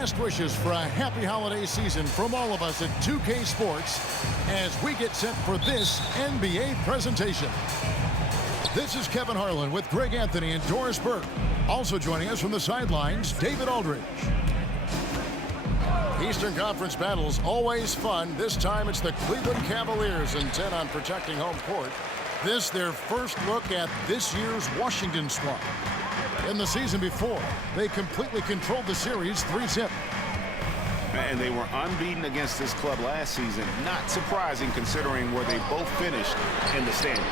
Best wishes for a happy holiday season from all of us at 2K Sports as we get set for this NBA presentation. This is Kevin Harlan with Greg Anthony and Doris Burke. Also joining us from the sidelines, David Aldridge. Eastern Conference battles always fun. This time it's the Cleveland Cavaliers intent on protecting home court. This their first look at this year's Washington squad. In the season before, they completely controlled the series 3-0. And they were unbeaten against this club last season. Not surprising considering where they both finished in the standings.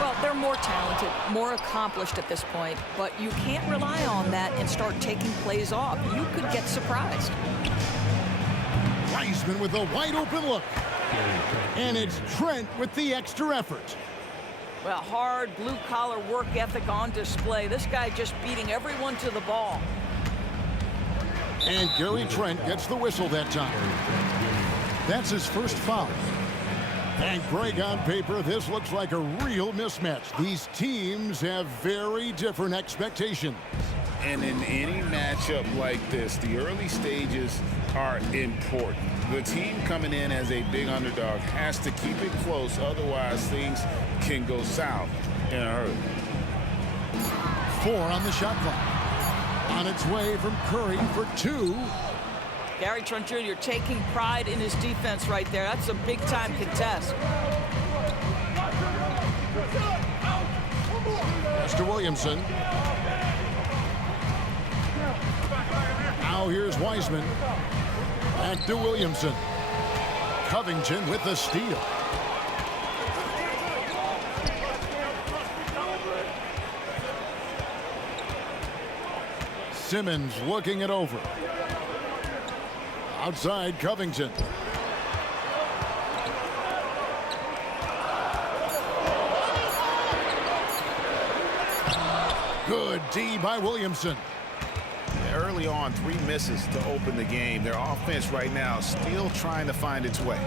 Well, they're more talented, more accomplished at this point, but you can't rely on that and start taking plays off. You could get surprised. Wiseman with a wide open look. And it's Trent with the extra effort. Well, hard blue-collar work ethic on display. This guy just beating everyone to the ball. And Gary Trent gets the whistle that time. That's his first foul. And Greg, on paper, this looks like a real mismatch. These teams have very different expectations. And in any matchup like this, the early stages are important. The team coming in as a big underdog has to keep it close, otherwise things can go south in a hurry. 4 on the shot clock. On its way from Curry for 2. Gary Trent Jr. taking pride in his defense right there. That's a big-time contest. Mr. Williamson. Now here's Wiseman. Back to Williamson. Covington with the steal. Simmons looking it over. Outside Covington. Good D by Williamson. Early on, 3 misses to open the game. Their offense right now still trying to find its way.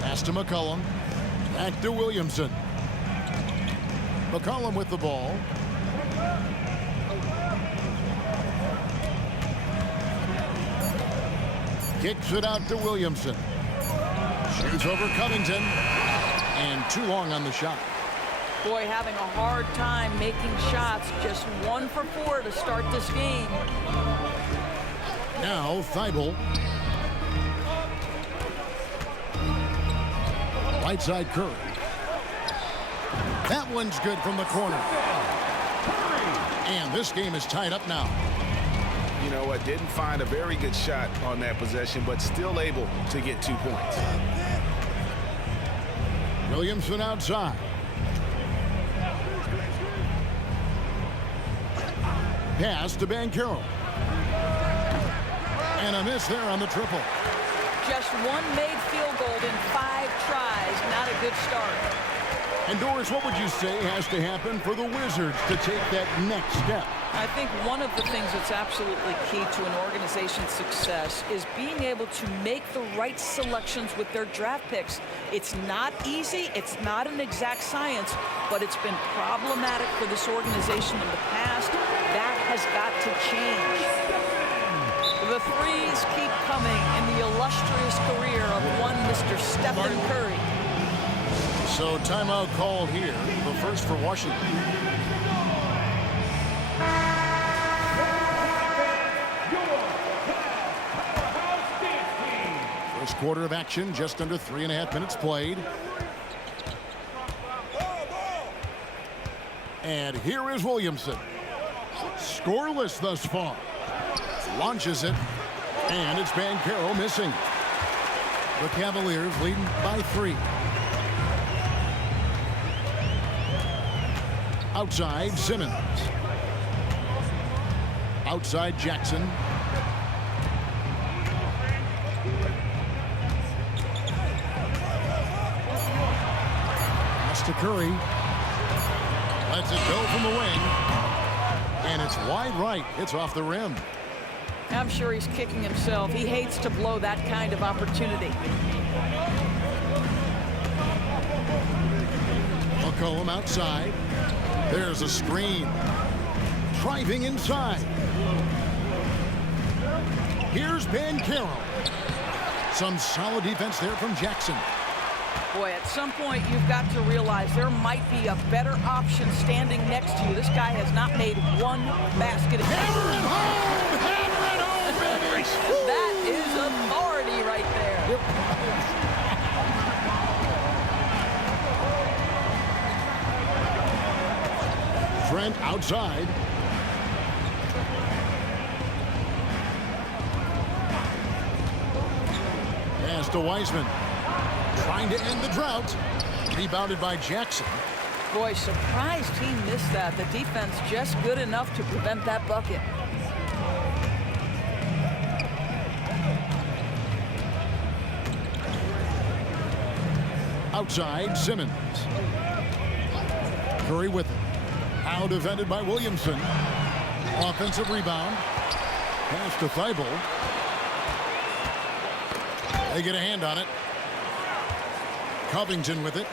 Pass to McCollum. Back to Williamson. McCollum with the ball. Kicks it out to Williamson. Shoots over Covington. And too long on the shot. Boy, having a hard time making shots. Just 1 for 4 to start this game. Now Thibault. Right side Curry. That one's good from the corner. And this game is tied up now. You know what? Didn't find a very good shot on that possession, but still able to get 2 points. Williamson outside. Pass to Banchero. And a miss there on the triple. Just 1 made field goal in 5 tries. Not a good start. And Doris, what would you say has to happen for the Wizards to take that next step? I think one of the things that's absolutely key to an organization's success is being able to make the right selections with their draft picks. It's not easy, it's not an exact science, but it's been problematic for this organization in the past. That has got to change. The threes keep coming in the illustrious career of one Mr. Stephen Curry. So timeout called here, the first for Washington. First quarter of action, just under 3.5 minutes played. And here is Williamson. Scoreless thus far. Launches it. And it's Banchero missing. The Cavaliers leading by 3. Outside Simmons. Outside Jackson. Pass to Curry. Lets it go from the wing. And it's wide right. It's off the rim. I'm sure he's kicking himself. He hates to blow that kind of opportunity. McCollum outside. There's a screen. Driving inside. Here's Bancaro. Some solid defense there from Jackson. Boy, at some point, you've got to realize there might be a better option standing next to you. This guy has not made one basket. Hammer it home! Hammer it home, baby! That is authority right there. Yep. Trent outside. Pass to Wiseman. Trying to end the drought. Rebounded by Jackson. Boy, surprised he missed that. The defense just good enough to prevent that bucket. Outside, Simmons. Curry with it. Now defended by Williamson. Offensive rebound. Pass to Thibault. They get a hand on it. Covington with it.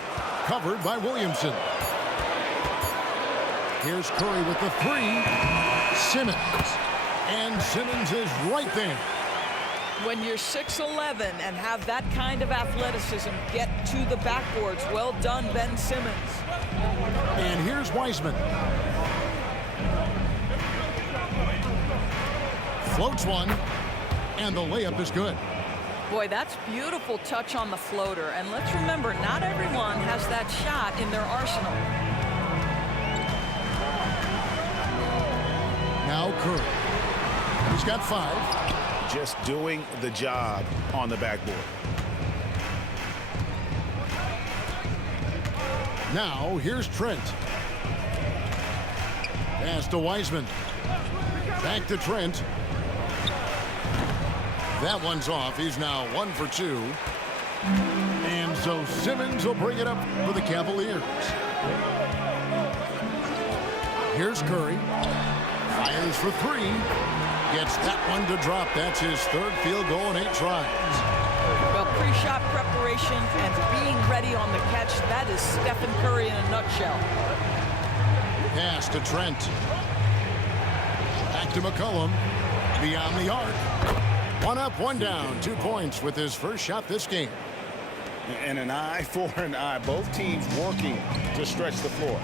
Covered by Williamson. Here's Curry with the three. Simmons. And Simmons is right there. When you're 6'11" and have that kind of athleticism, get to the backboards. Well done, Ben Simmons. And here's Wiseman. Floats one. And the layup is good. Boy, that's beautiful touch on the floater. And let's remember, not everyone has that shot in their arsenal. Now Curry. He's got 5. Just doing the job on the backboard. Now here's Trent. Pass to Wiseman. Back to Trent. That one's off. He's now 1 for 2. And so Simmons will bring it up for the Cavaliers. Here's Curry. Fires for 3. Gets that one to drop. That's his 3rd field goal in 8 tries. Well, pre-shot preparation and being ready on the catch, that is Stephen Curry in a nutshell. Pass to Trent. Back to McCollum. Beyond the arc. 1 up, 1 down. 2 points with his first shot this game. And an eye for an eye. Both teams working to stretch the floor.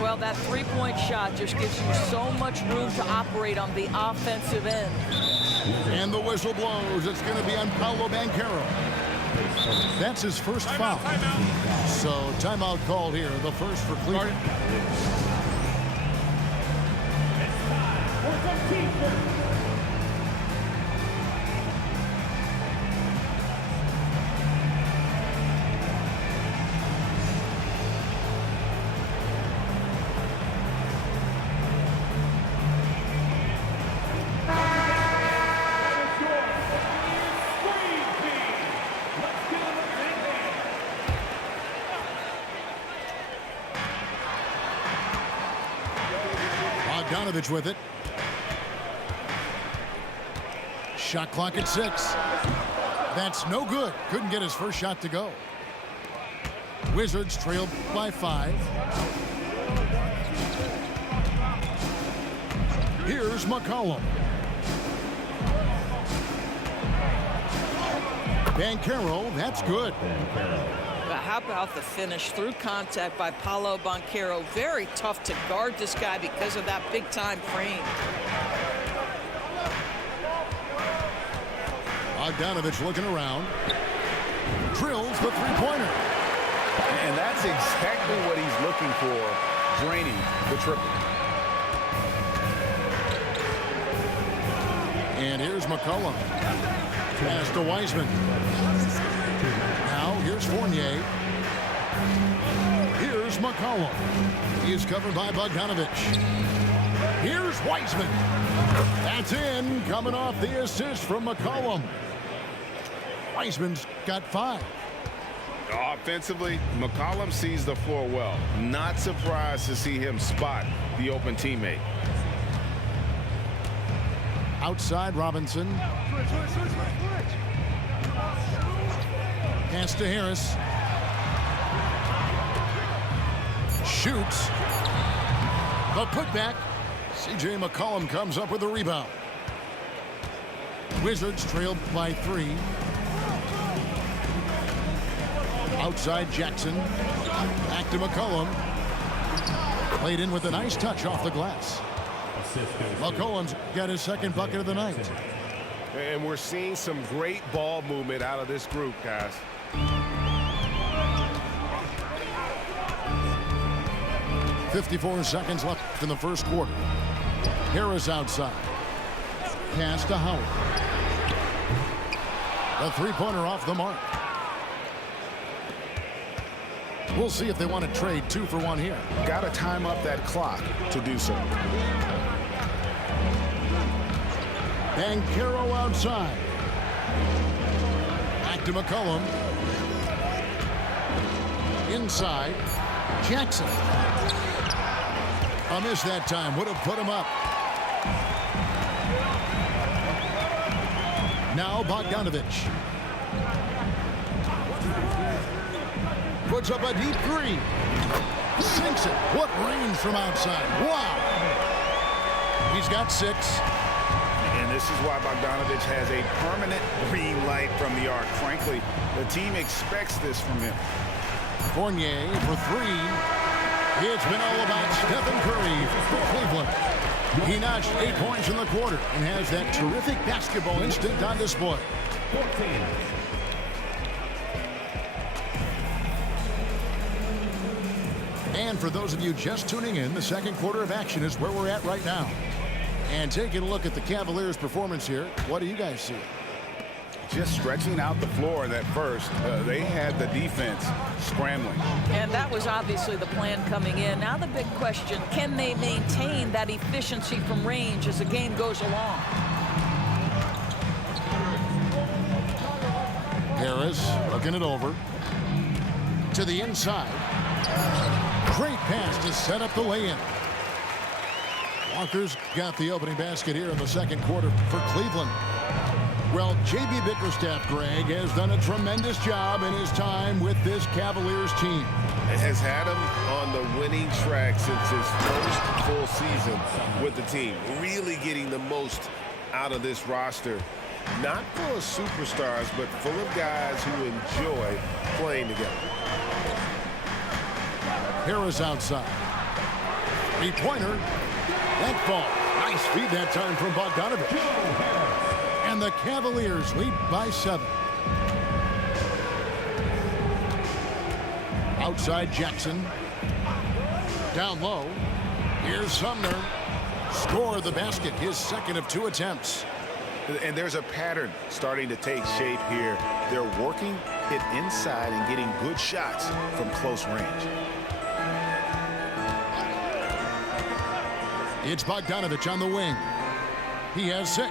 Well, that 3-point shot just gives you so much room to operate on the offensive end. And the whistle blows. It's going to be on Paolo Bancaro. That's his first foul. So timeout called here. The first for Cleveland. Bogdanovich with it. Shot clock at 6. That's no good. Couldn't get his first shot to go. Wizards trailed by 5. Here's McCollum. Bancaro, that's good. But how about the finish through contact by Paolo Bancaro? Very tough to guard this guy because of that big-time frame. Bogdanovich looking around. Drills the three-pointer. And that's exactly what he's looking for, draining the triple. And here's McCollum. Pass to Wiseman. Now here's Fournier. Here's McCollum. He is covered by Bogdanovich. Here's Wiseman. That's in. Coming off the assist from McCollum. Wiseman's got 5. Offensively, McCollum sees the floor well. Not surprised to see him spot the open teammate. Outside Robinson. Pass to Harris. Shoots. The putback. C.J. McCollum comes up with the rebound. Wizards trailed by 3. Outside Jackson. Back to McCollum. Played in with a nice touch off the glass. McCollum's got his second bucket of the night. And we're seeing some great ball movement out of this group, guys. 54 seconds left in the first quarter. Harris outside. Pass to Howard. A three-pointer off the mark. We'll see if they want to trade 2 for 1 here. Got to time up that clock to do so. Banchero outside. Back to McCollum. Inside. Jackson. A miss that time. Would have put him up. Now Bogdanovich. Puts up a deep 3. Sinks it. What range from outside. Wow. He's got 6. And this is why Bogdanovich has a permanent green light from the arc. Frankly, the team expects this from him. Fournier for 3. It's been all about Stephen Curry for Cleveland. He notched 8 points in the quarter and has that terrific basketball instinct on display. 14. And for those of you just tuning in, the second quarter of action is where we're at right now. And taking a look at the Cavaliers' performance here, what do you guys see? Just stretching out the floor that first. They had the defense scrambling. And that was obviously the plan coming in. Now the big question, can they maintain that efficiency from range as the game goes along? Harris looking it over. To the inside. Great pass to set up the lay-in. Walker's got the opening basket here in the second quarter for Cleveland. Well, J.B. Bickerstaff, Greg, has done a tremendous job in his time with this Cavaliers team. It has had him on the winning track since his first full season with the team. Really getting the most out of this roster. Not full of superstars, but full of guys who enjoy playing together. Harris outside. Three-pointer. That fall. Nice feed that time from Bogdanovich. And the Cavaliers lead by 7. Outside Jackson. Down low. Here's Sumner. Score the basket. His second of 2 attempts. And there's a pattern starting to take shape here. They're working it inside and getting good shots from close range. It's Bogdanovich on the wing. He has 6.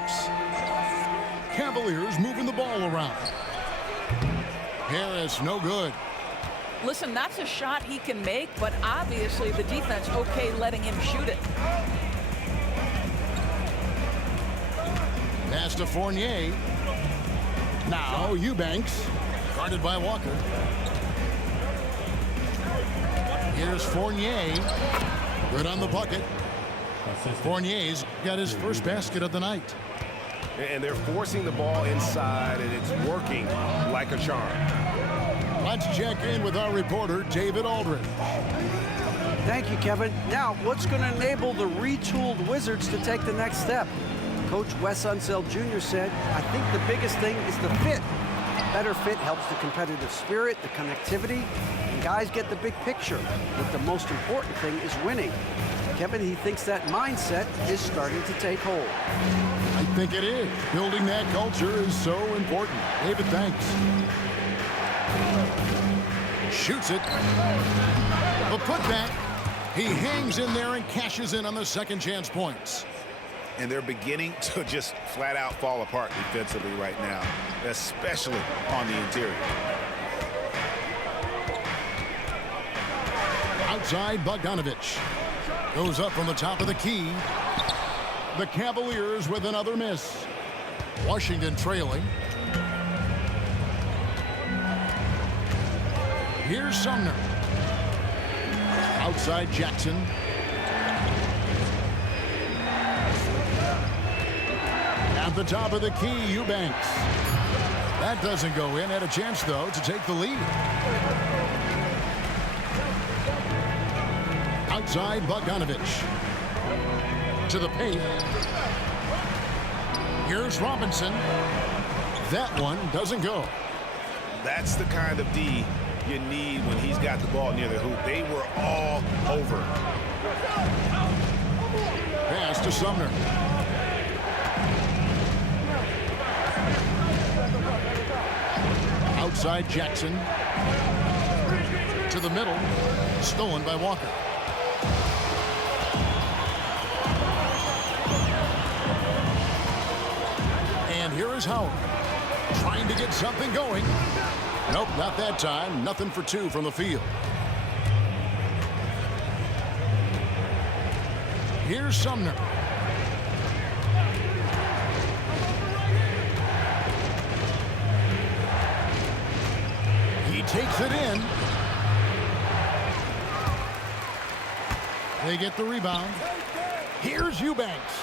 Cavaliers moving the ball around. Harris, no good. Listen, that's a shot he can make, but obviously the defense okay letting him shoot it. Pass to Fournier. Now Eubanks, guarded by Walker. Here's Fournier. Good on the bucket. Fournier's got his first basket of the night. And they're forcing the ball inside, and it's working like a charm. Let's check in with our reporter, David Aldridge. Thank you, Kevin. Now, what's going to enable the retooled Wizards to take the next step? Coach Wes Unseld Jr. said, I think the biggest thing is the fit. Better fit helps the competitive spirit, the connectivity, and guys get the big picture. But the most important thing is winning. Kevin, he thinks that mindset is starting to take hold. I think it is. Building that culture is so important. David, thanks. Shoots it. A putback. He hangs in there and cashes in on the second chance points. And they're beginning to just flat out fall apart defensively right now, especially on the interior. Outside, Bogdanovich. Goes up from the top of the key. The Cavaliers with another miss. Washington trailing. Here's Sumner. Outside Jackson. at the top of the key, Eubanks. That doesn't go in. Had a chance, though, to take the lead. Outside, Bogdanovich. To the paint. Here's Robinson. That one doesn't go. That's the kind of D you need when he's got the ball near the hoop. They were all over. Pass to Sumner. Outside Jackson. To the middle. Stolen by Walker. And here is Howard. Trying to get something going. Nope, not that time. Nothing for two from the field. Here's Sumner. He takes it in. They get the rebound. Here's Eubanks.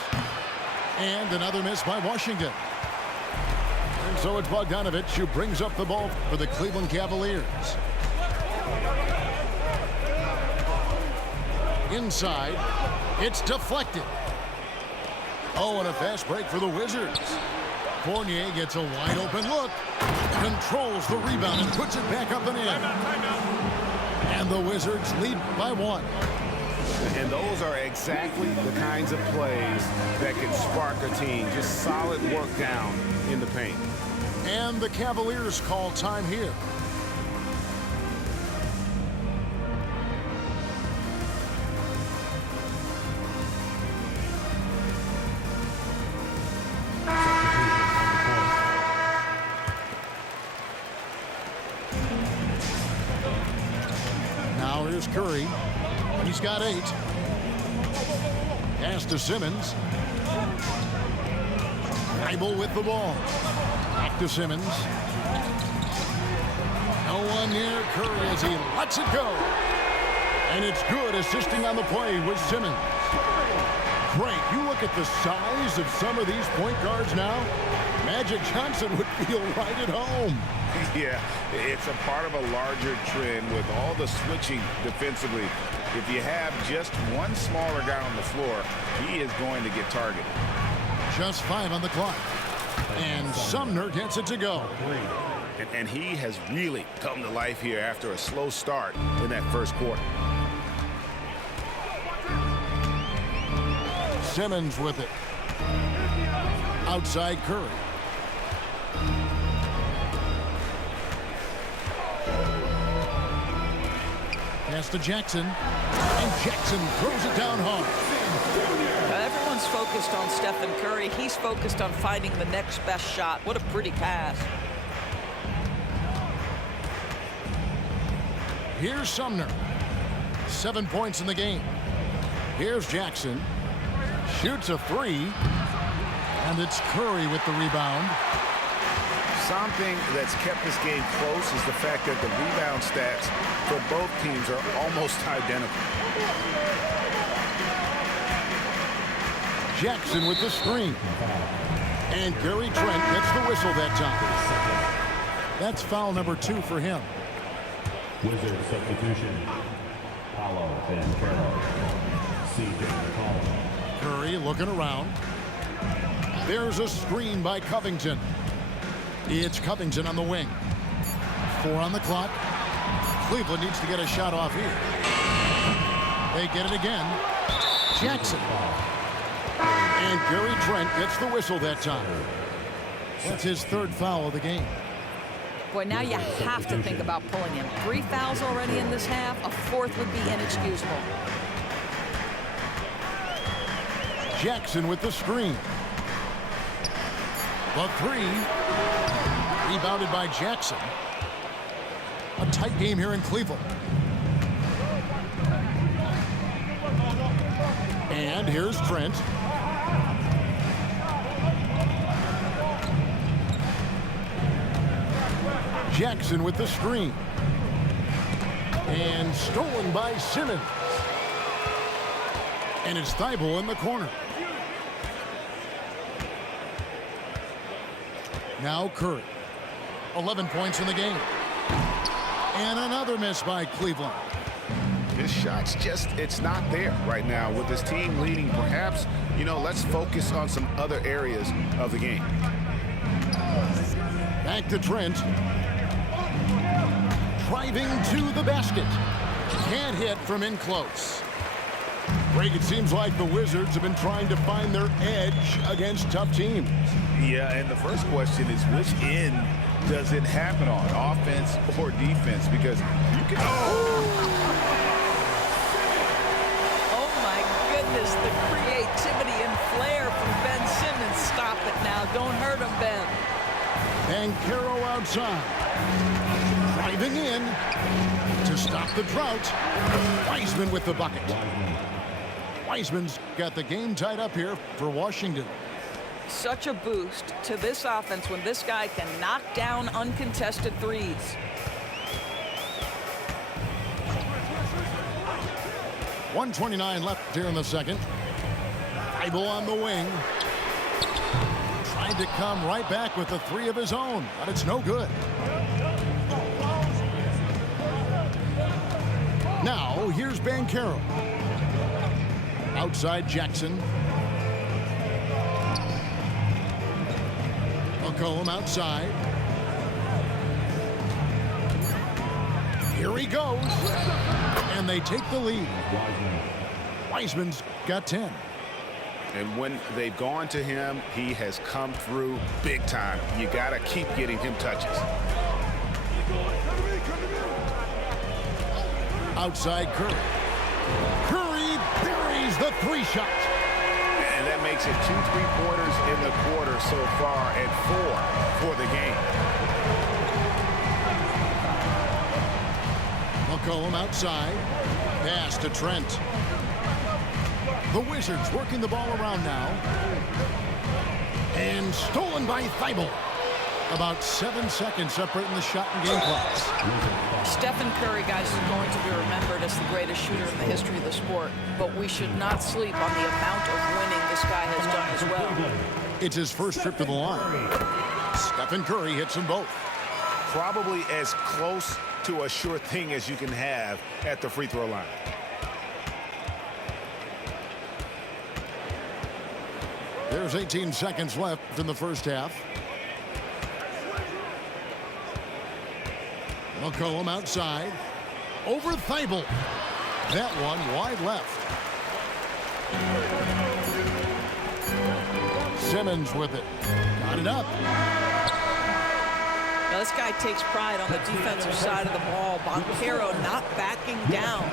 And another miss by Washington. And so it's Bogdanovich who brings up the ball for the Cleveland Cavaliers. Inside, it's deflected. Oh, and a fast break for the Wizards. Fournier gets a wide open look, controls the rebound and puts it back up and in. And the Wizards lead by 1. And those are exactly the kinds of plays that can spark a team. Just solid work down in the paint. And the Cavaliers call time here. Now here's Curry. He's got 8. Pass to Simmons. Bible with the ball. Back to Simmons. No one near Curry as he lets it go. And it's good. Assisting on the play with Simmons. Great. You look at the size of some of these point guards now. Magic Johnson would feel right at home. Yeah, it's a part of a larger trend with all the switching defensively. If you have just one smaller guy on the floor, he is going to get targeted. Just 5 on the clock. And Sumner gets it to go. And he has really come to life here after a slow start in that first quarter. Simmons with it. Outside Curry. Pass to Jackson. And Jackson throws it down hard. Everyone's focused on Stephen Curry. He's focused on finding the next best shot. What a pretty pass. Here's Sumner. 7 points in the game. Here's Jackson. Shoots a 3. And it's Curry with the rebound. Something that's kept this game close is the fact that the rebound stats for both teams are almost identical. Jackson with the screen. And Gary Trent gets the whistle that time. That's foul number 2 for him. Wizard substitution. Paolo Banchero. C.J. McCollum. Curry looking around. There's a screen by Covington. It's Covington on the wing. 4 on the clock. Cleveland needs to get a shot off here. They get it again. Jackson. And Gary Trent gets the whistle that time. That's his 3rd foul of the game. Boy, now you have to think about pulling him. 3 fouls already in this half. A 4th would be inexcusable. Jackson with the screen. The 3. Rebounded by Jackson. A tight game here in Cleveland. And here's Trent. Jackson with the screen. And stolen by Simmons. And it's Thibault in the corner. Now Curry. 11 points in the game. And another miss by Cleveland. His shot's just, it's not there right now with his team leading. Perhaps, you know, let's focus on some other areas of the game. Back to Trent. Driving to the basket. Can't hit from in close. Greg, it seems like the Wizards have been trying to find their edge against tough teams. Yeah, and the first question is which end does it happen on, offense or defense? Because you can... Oh, my goodness, the creativity and flair from Ben Simmons. Stop it now. Don't hurt him, Ben. Banchero outside. Driving in to stop the drought. Wiseman with the bucket. Wiseman's got the game tied up here for Washington. Such a boost to this offense when this guy can knock down uncontested threes. .129 left here in the second. Thibault on the wing. Tried to come right back with the three of his own, but it's no good. Now, here's Banchero. Outside Jackson. McCollum outside. Here he goes. And they take the lead. Wiseman's got 10. And when they've gone to him, he has come through big time. You got to keep getting him touches. Outside Curry. Curry buries the three shot. And that makes it 2 3-pointers in the quarter so far and 4 for the game. McCollum outside. Pass to Trent. The Wizards working the ball around now. And stolen by Thibault. About 7 seconds separating the shot and game clocks. Stephen Curry, guys, is going to be remembered as the greatest shooter in the history of the sport. But we should not sleep on the amount of winning this guy has done as well. It's his first trip to the line. Stephen Curry hits them both. Probably as close to a sure thing as you can have at the free throw line. There's 18 seconds left in the first half. McCollum outside. Over Thibault. That one wide left. Simmons with it. Got it up. Now, this guy takes pride on the defensive side of the ball. Banchero not backing down.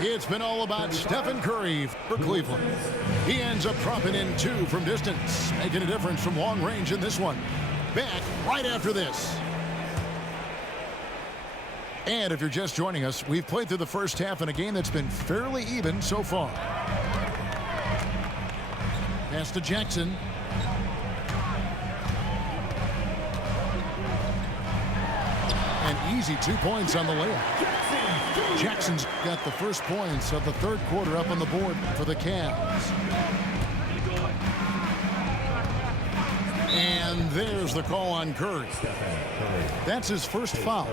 It's been all about Stephen Curry for Cleveland. He ends up dropping in 2 from distance, making a difference from long range in this one. Back right after this. And if you're just joining us, we've played through the first half in a game that's been fairly even so far. Pass to Jackson. An easy 2 points on the layup. Jackson's got the first points of the third quarter up on the board for the Cavs. And there's the call on Curry. That's his first foul.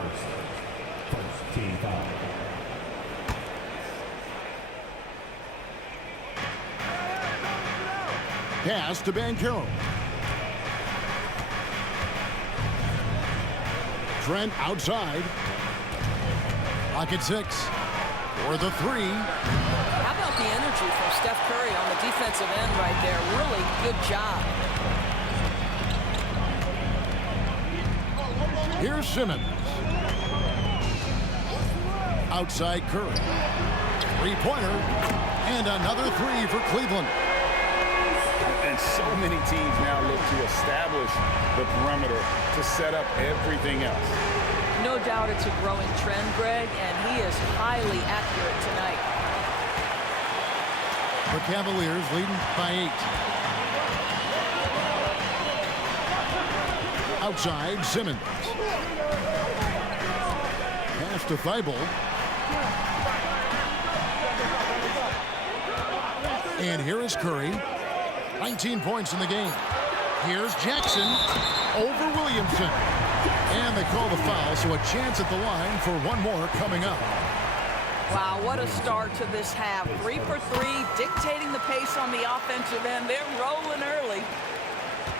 Team foul. Pass to Banchero. Trent outside. Pocket 6. For the 3. How about the energy from Steph Curry on the defensive end right there? Really good job. Here's Simmons. Outside Curry. 3-pointer. And another 3 for Cleveland. And so many teams now look to establish the perimeter to set up everything else. No doubt it's a growing trend, Greg, and he is highly accurate tonight. The Cavaliers leading by 8. Outside, Simmons. Pass to Thibault. And here is Curry. 19 points in the game. Here's Jackson over Williamson. And they call the foul, so a chance at the line for one more coming up. Wow, what a start to this half. 3 for 3, dictating the pace on the offensive end. They're rolling early.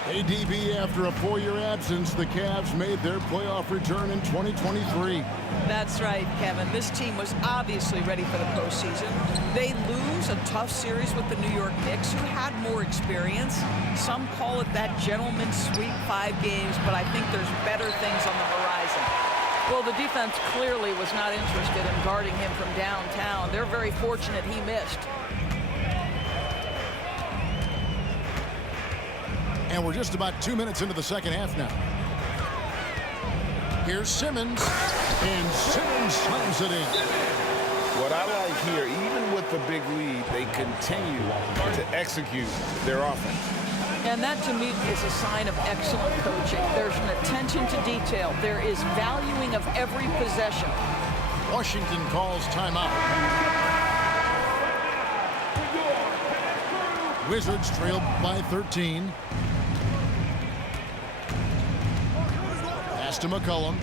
ADB, after a 4-year absence, the Cavs made their playoff return in 2023. That's right, Kevin. This team was obviously ready for the postseason. They lose a tough series with the New York Knicks, who had more experience. Some call it that gentleman's sweep, 5 games, but I think there's better things on the horizon. Well, the defense clearly was not interested in guarding him from downtown. They're very fortunate he missed. And we're just about 2 minutes into the second half now. Here's Simmons, and Simmons slams it in. What I like here, even with the big lead, they continue to execute their offense. And that, to me, is a sign of excellent coaching. There's an attention to detail. There is valuing of every possession. Washington calls timeout. Wizards trail by 13. Pass to McCollum.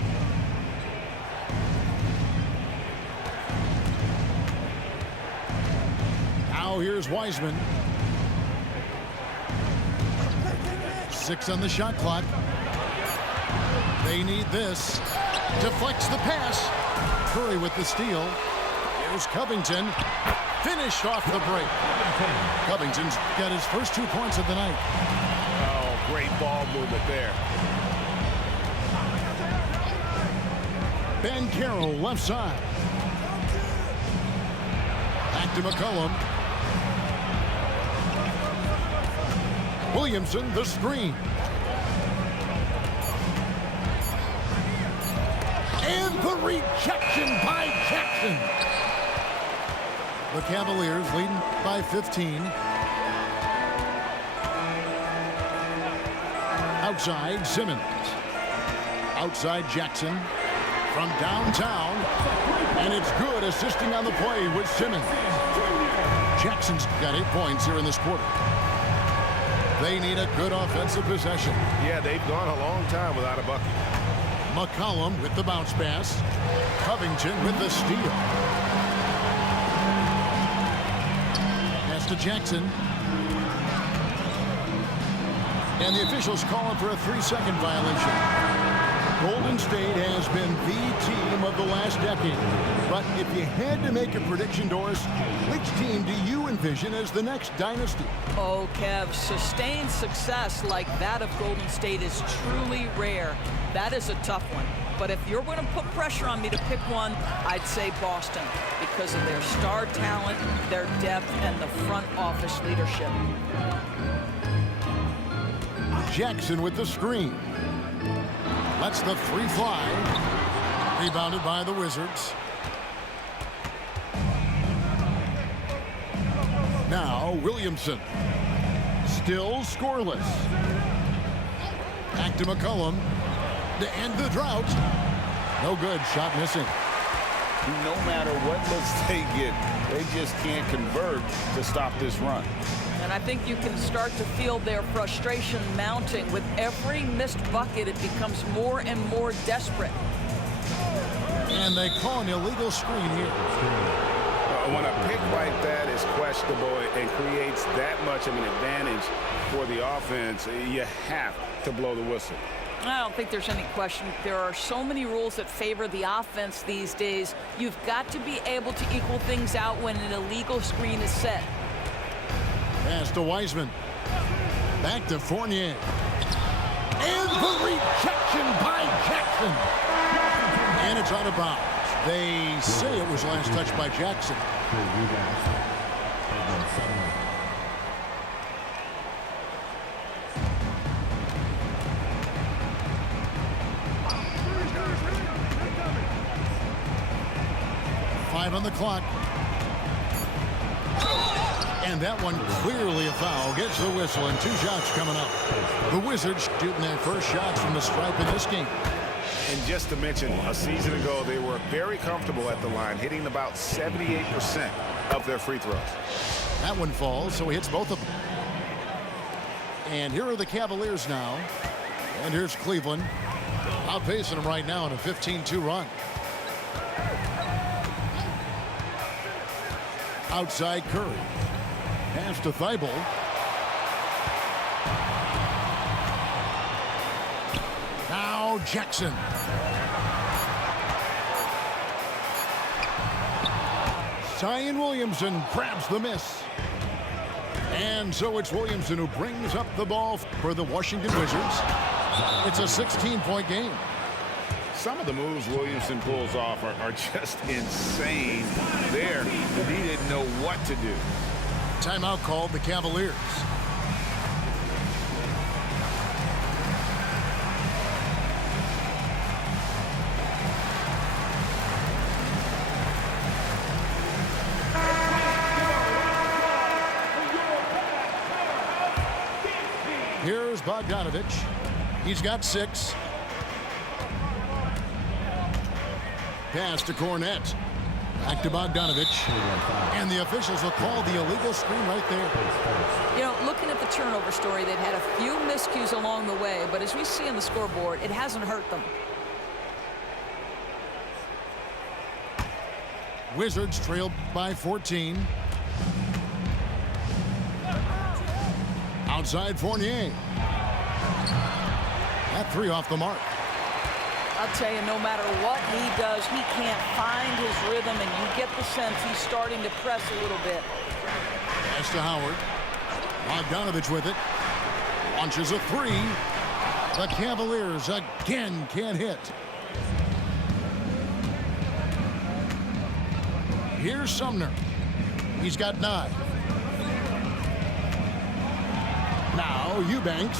Now here's Wiseman. 6 on the shot clock. They need this. Deflects the pass. Curry with the steal. Here's Covington. Finished off the break. Covington's got his first 2 points of the night. Oh, great ball movement there. Ben Carroll left side. Back to McCollum. Williamson, the screen. And the rejection by Jackson. The Cavaliers leading by 15. Outside, Simmons. Outside, Jackson. From downtown. And it's good, assisting on the play with Simmons. Jackson's got 8 points here in this quarter. They need a good offensive possession. Yeah, they've gone a long time without a bucket. McCollum with the bounce pass. Covington with the steal. Pass to Jackson. And the officials calling for a 3-second violation. Golden State has been the team of the last decade. But if you had to make a prediction, Doris, which team do you envision as the next dynasty? Oh, Kev, sustained success like that of Golden State is truly rare. That is a tough one. But if you're going to put pressure on me to pick one, I'd say Boston, because of their star talent, their depth, and the front office leadership. Jackson with the screen. Lets the 3 fly. Rebounded by the Wizards. Now Williamson. Still scoreless. Back to McCollum. To end the drought. No good. Shot missing. No matter what looks they get, they just can't convert to stop this run. And I think you can start to feel their frustration mounting. With every missed bucket, it becomes more and more desperate. And they call an illegal screen here. When a pick like that is questionable and creates that much of an advantage for the offense, you have to blow the whistle. I don't think there's any question. There are so many rules that favor the offense these days. You've got to be able to equal things out when an illegal screen is set. Pass to Wiseman. Back to Fournier. And the rejection by Jackson. And it's out of bounds. They say it was last touched by Jackson. Five on the clock. And that one clearly a foul. Gets the whistle, and 2 shots coming up. The Wizards shooting their first shots from the stripe in this game. And just to mention, a season ago, they were very comfortable at the line, hitting about 78% of their free throws. That one falls, so he hits both of them. And here are the Cavaliers now. And here's Cleveland. Outpacing them right now in a 15-2 run. Outside Curry. Pass to Thibault. Now Jackson. Zion Williamson grabs the miss. And so it's Williamson who brings up the ball for the Washington Wizards. It's a 16-point game. Some of the moves Williamson pulls off are just insane there. He didn't know what to do. Timeout called the Cavaliers. Here's Bogdanovich. He's got 6. Pass to Cornette. Back to Bogdanovich. And the officials will call the illegal screen right there. You know, looking at the turnover story, they've had a few miscues along the way, but as we see on the scoreboard, it hasn't hurt them. Wizards trail by 14. Outside Fournier. That 3 off the mark. I'll tell you, no matter what he does, he can't find his rhythm, and you get the sense he's starting to press a little bit. Pass to Howard. Bogdanovich with it. Launches a 3. The Cavaliers again can't hit. Here's Sumner. He's got 9. Now Eubanks.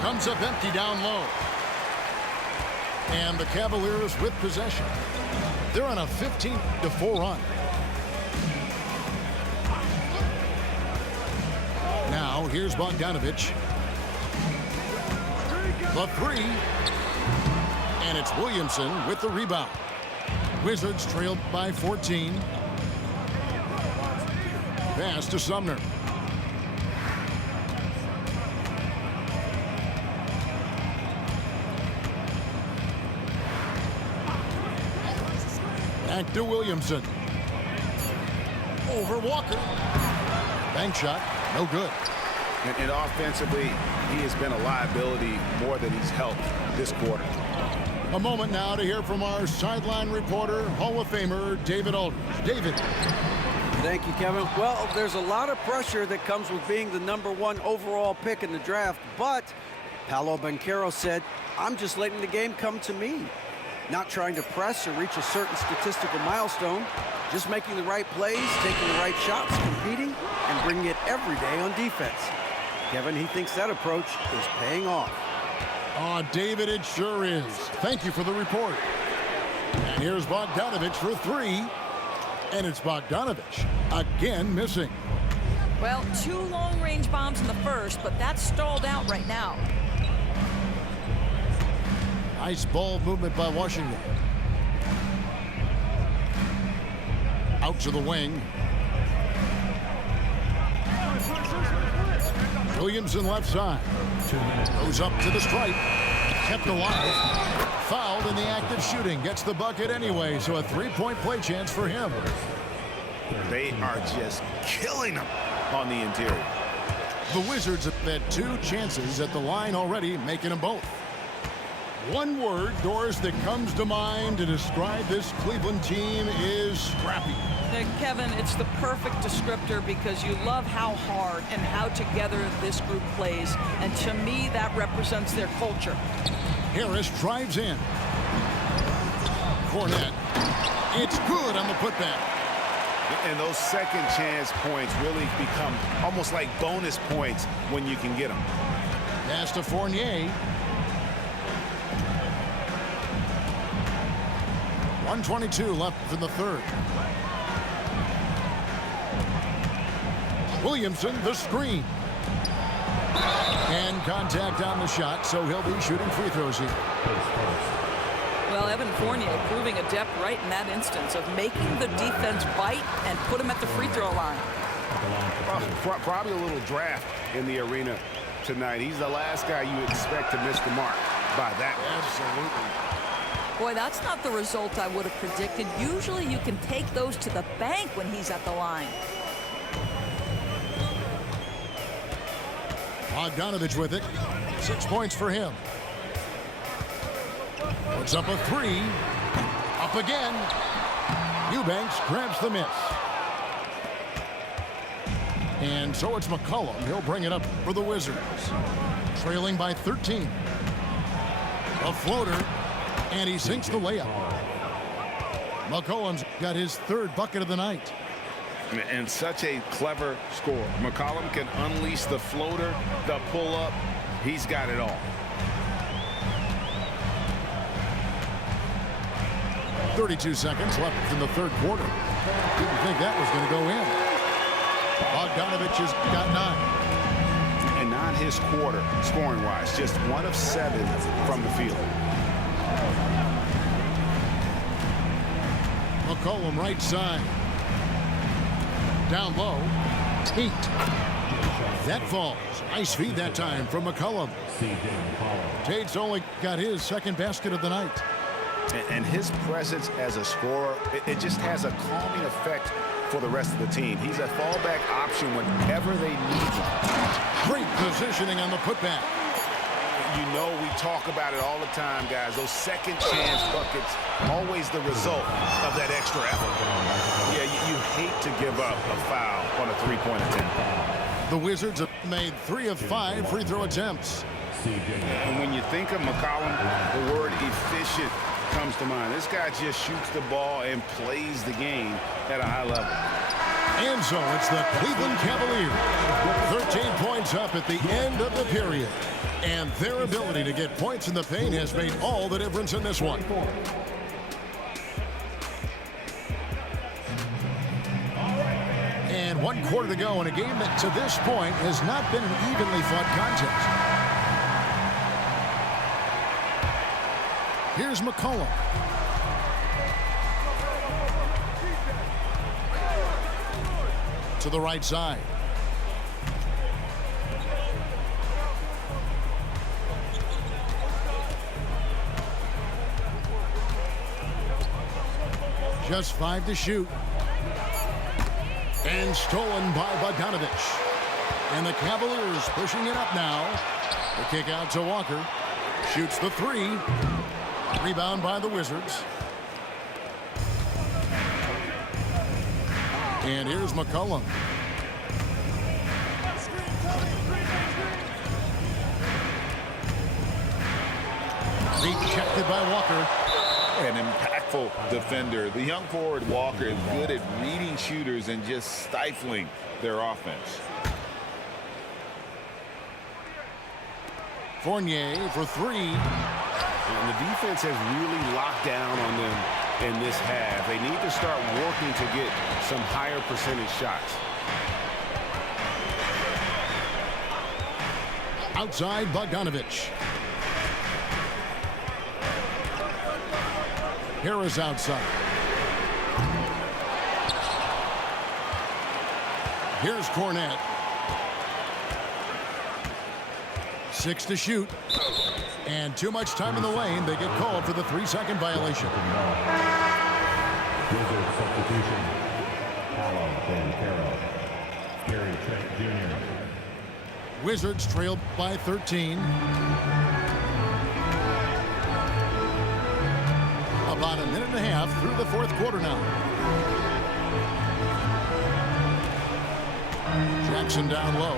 Comes up empty down low. And the Cavaliers with possession. They're on a 15-4 run. Now here's Bogdanovich. The 3. And it's Williamson with the rebound. Wizards trailed by 14. Pass to Sumner. Back to Williamson. Over Walker. Bank shot. No good. And offensively, he has been a liability more than he's helped this quarter. A moment now to hear from our sideline reporter, Hall of Famer David Aldridge. David. Thank you, Kevin. Well, there's a lot of pressure that comes with being the #1 overall pick in the draft, but Paolo Banchero said, I'm just letting the game come to me. Not trying to press or reach a certain statistical milestone, just making the right plays, taking the right shots, competing, and bringing it every day on defense. Kevin, he thinks that approach is paying off. Oh, David, it sure is. Thank you for the report. And here's Bogdanovich for 3. And it's Bogdanovich again missing. Well, 2 long-range bombs in the first, but that's stalled out right now. Nice ball movement by Washington. Out to the wing. Williamson left side. Goes up to the stripe. Kept alive. Fouled in the act of shooting. Gets the bucket anyway, so a 3-point play chance for him. They are just killing them on the interior. The Wizards have had 2 chances at the line already, making them both. One word, Doris, that comes to mind to describe this Cleveland team is scrappy. Kevin, it's the perfect descriptor because you love how hard and how together this group plays. And to me, that represents their culture. Harris drives in. Cornette. It's good on the putback. And those second chance points really become almost like bonus points when you can get them. Pass to Fournier. 1:22 left in the third. Williamson, the screen. And contact on the shot, so he'll be shooting free throws here. Well, Evan Fournier proving adept right in that instance of making the defense bite and put him at the free throw line. at the line for two. Probably a little draft in the arena tonight. He's the last guy you expect to miss the mark by that much. Absolutely. Boy, that's not the result I would have predicted. Usually you can take those to the bank when he's at the line. Bogdanovich with it. 6 points for him. Puts up a three. Up again. Eubanks grabs the miss. And so it's McCollum. He'll bring it up for the Wizards. Trailing by 13. A floater. And he sinks the layup. McCollum's got his third bucket of the night. And such a clever score. McCollum can unleash the floater, the pull-up. He's got it all. 32 seconds left in the third quarter. Didn't think that was going to go in. Bogdanovich has got 9. And not his quarter, scoring-wise. Just 1 of 7 from the field. McCollum right side. Down low. Tate. That falls. Nice feed that time from McCollum. Tate's only got his second basket of the night. And his presence as a scorer, it just has a calming effect for the rest of the team. He's a fallback option whenever they need him. Great positioning on the putback. You know we talk about it all the time, guys. Those second chance buckets, always the result of that extra effort. Yeah, you hate to give up a foul on a three-point attempt. The Wizards have made 3 of 5 free throw attempts. And when you think of McCollum, the word efficient comes to mind. This guy just shoots the ball and plays the game at a high level. And so it's the Cleveland Cavaliers. 13 points up at the end of the period. And their ability to get points in the paint has made all the difference in this one. And 1 quarter to go in a game that to this point has not been an evenly fought contest. Here's McCollum. To the right side. Just 5 to shoot. And stolen by Bogdanovich. And the Cavaliers pushing it up now. The kick out to Walker. Shoots the 3. Rebound by the Wizards. And here's McCollum. Rejected by Walker. An impactful defender. The young forward Walker is good at reading shooters and just stifling their offense. Fournier for 3. And the defense has really locked down on them in this half. They need to start working to get some higher percentage shots. Outside Bogdanovich. Harris outside. Here's Cornette. 6 to shoot. And too much time in the lane. They get called for the 3-second violation. Wizard substitution. Paolo Banchero. Gary Trent Jr. Wizards trailed by 13. About a minute and a half through the fourth quarter now. Jackson down low.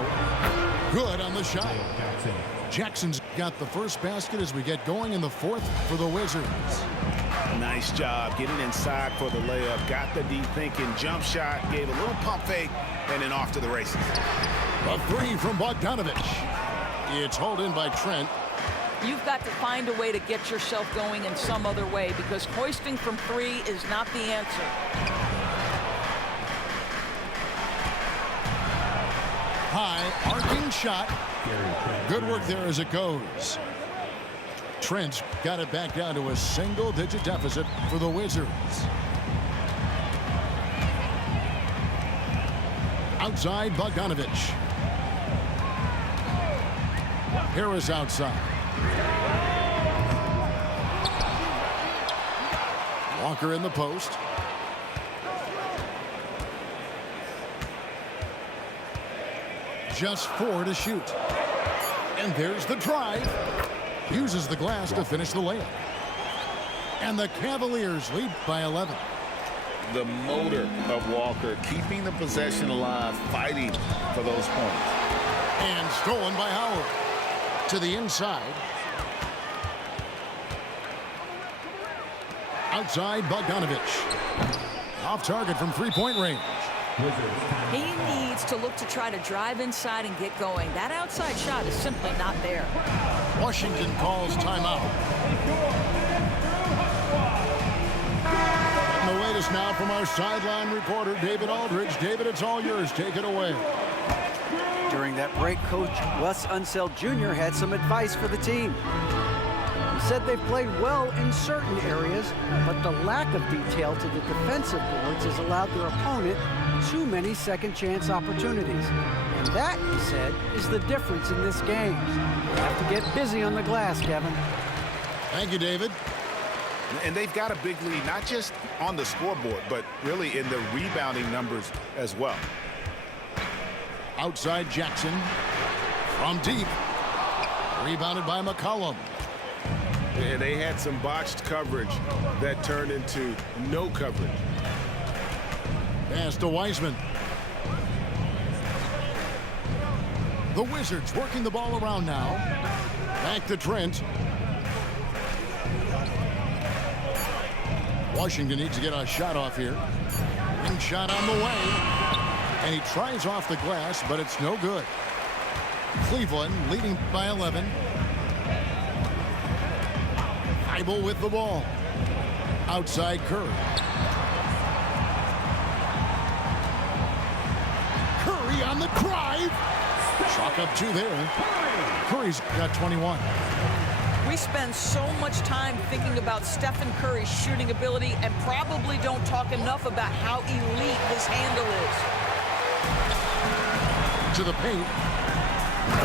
Good on the shot. Jackson's got the first basket as we get going in the fourth for the Wizards. Nice job getting inside for the layup. Got the deep thinking jump shot. Gave a little pump fake and then off to the races. A 3 from Bogdanovich. It's hauled in by Trent. You've got to find a way to get yourself going in some other way because hoisting from 3 is not the answer. High arcing shot. Good work there as it goes. Trent's got it back down to a single-digit deficit for the Wizards. Outside, Bogdanovich. Harris outside. Walker in the post. Just 4 to shoot. And there's the drive. Uses the glass to finish the layup. And the Cavaliers lead by 11. The motor of Walker, keeping the possession alive, fighting for those points. And stolen by Howard. To the inside. Outside, Bogdanovich. Off target from three-point range. He needs to look to try to drive inside and get going. That outside shot is simply not there. Washington calls timeout. And the latest now from our sideline reporter, David Aldridge. David, it's all yours. Take it away. During that break, Coach Wes Unseld Jr. had some advice for the team. He said they've played well in certain areas, but the lack of detail to the defensive boards has allowed their opponent too many second-chance opportunities. And that, he said, is the difference in this game. You have to get busy on the glass, Kevin. Thank you, David. And they've got a big lead, not just on the scoreboard, but really in the rebounding numbers as well. Outside Jackson. From deep. Rebounded by McCollum. And they had some botched coverage that turned into no coverage. Pass to Wiseman. The Wizards working the ball around now. Back to Trent. Washington needs to get a shot off here. Wing shot on the way. And he tries off the glass, but it's no good. Cleveland leading by 11. Thibault with the ball. Outside Curry. Curry on the drive. Chalk up 2 there. Curry's got 21. We spend so much time thinking about Stephen Curry's shooting ability and probably don't talk enough about how elite his handle is. To the paint.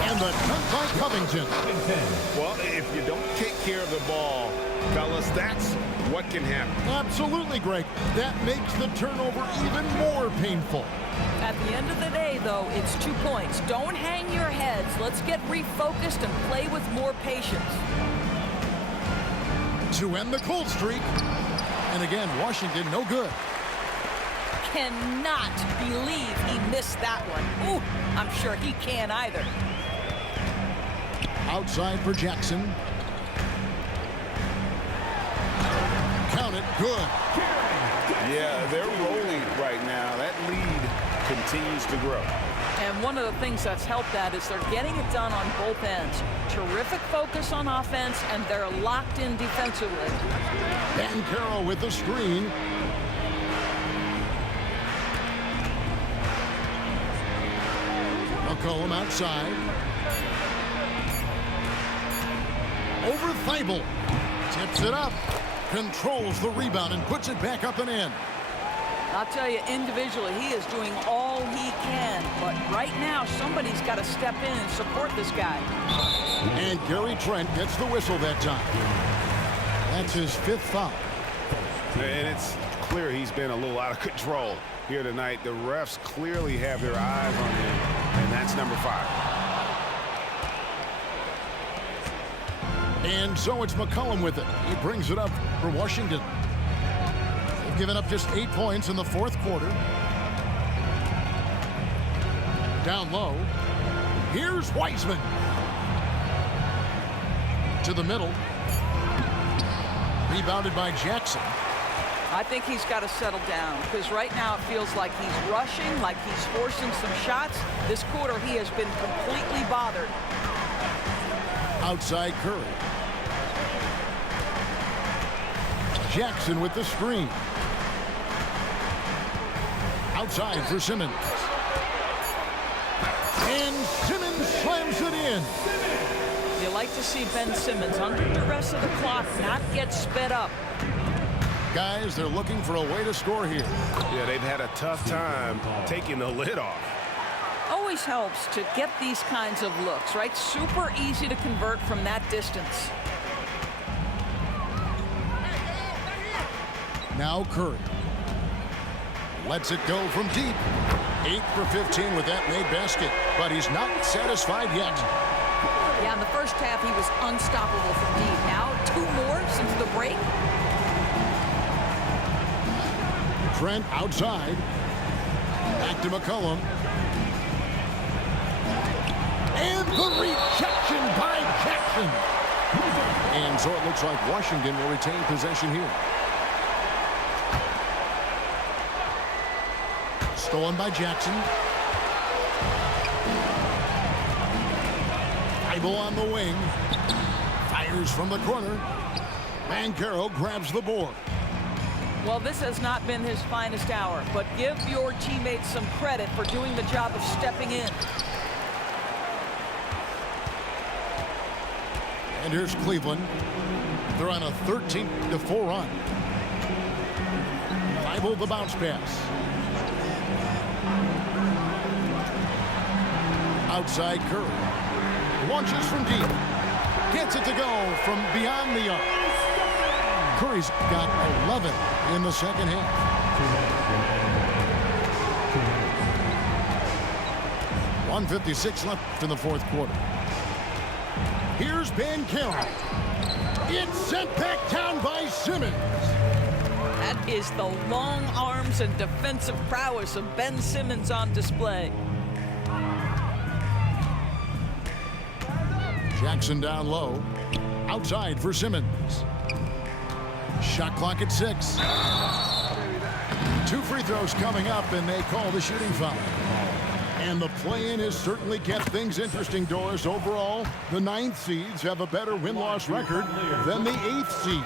And the dunk by Covington. Well, if you don't take care of the ball, fellas, that's what can happen. Absolutely, Greg. That makes the turnover even more painful. At the end of the day, though, it's 2 points. Don't hang your heads. Let's get refocused and play with more patience. To end the cold streak. And again, Washington no good. Cannot believe he missed that one. Ooh, I'm sure he can't either. Outside for Jackson. Count it. Good. Yeah, they're rolling right now. That lead continues to grow. And one of the things that's helped that is they're getting it done on both ends. Terrific focus on offense, and they're locked in defensively. Banchero with the screen. McCollum outside. Over Thibault. Tips it up. Controls the rebound and puts it back up and in. I'll tell you, individually, he is doing all he can. But right now, somebody's got to step in and support this guy. And Gary Trent gets the whistle that time. That's his 5th foul. And it's clear he's been a little out of control here tonight. The refs clearly have their eyes on him, and that's number 5. And so it's McCollum with it. He brings it up for Washington. They've given up just 8 points in the 4th quarter. Down low. Here's Wiseman. To the middle. Rebounded by Jackson. I think he's got to settle down because right now it feels like he's rushing, like he's forcing some shots. This quarter he has been completely bothered. Outside Curry. Jackson with the screen. Outside for Simmons. And Simmons slams it in. You like to see Ben Simmons under duress of the clock not get sped up. Guys, they're looking for a way to score here. Yeah, they've had a tough time taking the lid off. Always helps to get these kinds of looks, right? Super easy to convert from that distance. Now Curry. Lets it go from deep. 8 for 15 with that made basket, but he's not satisfied yet. Yeah, in the first half, he was unstoppable from deep. Now, 2 more since the break. Trent outside. Back to McCollum. And the rejection by Jackson. And so it looks like Washington will retain possession here. Stolen by Jackson. Bible on the wing. Fires from the corner. Banchero grabs the board. Well, this has not been his finest hour, but give your teammates some credit for doing the job of stepping in. And here's Cleveland. They're on a 13-4 run. Bible the bounce pass. Outside Curry. Launches from deep. Gets it to go from beyond the arc. Curry's got 11 in the second half. 1:56 left in the fourth quarter. Here's Banchero. It's sent back down by Simmons. That is the long arms and defensive prowess of Ben Simmons on display. Jackson down low. Outside for Simmons. Shot clock at 6. 2 free throws coming up, and they call the shooting foul. And the play-in has certainly kept things interesting, Doris. Overall, the 9th seeds have a better win-loss record than the 8th seeds.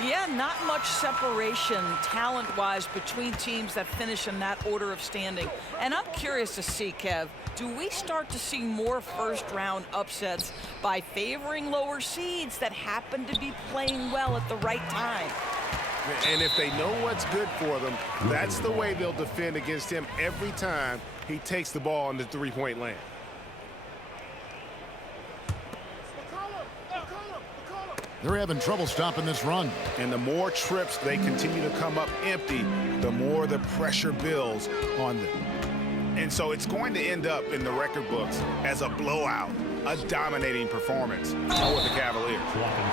Yeah, not much separation talent-wise between teams that finish in that order of standing. And I'm curious to see, Kev, do we start to see more first-round upsets by favoring lower seeds that happen to be playing well at the right time? And if they know what's good for them, that's the way they'll defend against him every time he takes the ball in the three-point lane. They're having trouble stopping this run. And the more trips they continue to come up empty, the more the pressure builds on them. And so it's going to end up in the record books as a blowout, a dominating performance for the Cavaliers.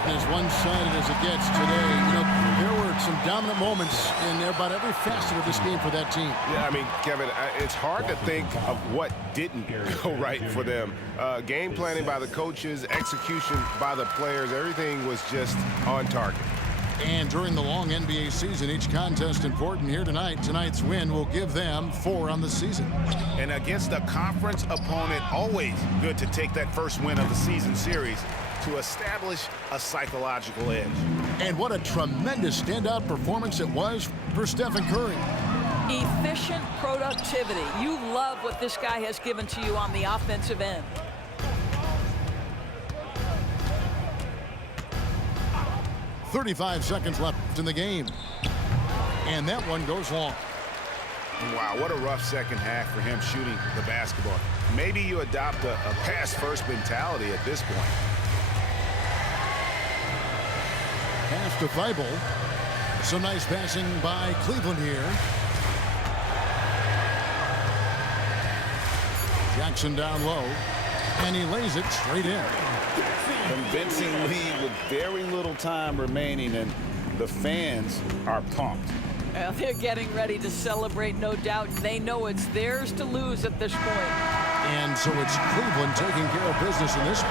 As one-sided as it gets today, you know, there were some dominant moments in about every facet of this game for that team. Yeah, I mean, Kevin, it's hard to think of what didn't go right for them. Game planning by the coaches, execution by the players, everything was just on target. And during the long NBA season, each contest important here tonight. Tonight's win will give them 4 on the season. And against a conference opponent, always good to take that first win of the season series to establish a psychological edge. And what a tremendous standout performance it was for Stephen Curry. Efficient productivity. You love what this guy has given to you on the offensive end. .35 seconds left in the game. And that one goes long. Wow, what a rough second half for him shooting the basketball. Maybe you adopt a pass-first mentality at this point. Pass to Thibault. Some nice passing by Cleveland here. Jackson down low. And he lays it straight in. Convincing lead with very little time remaining, and the fans are pumped. Well, they're getting ready to celebrate, no doubt. They know it's theirs to lose at this point. And so it's Cleveland taking care of business in this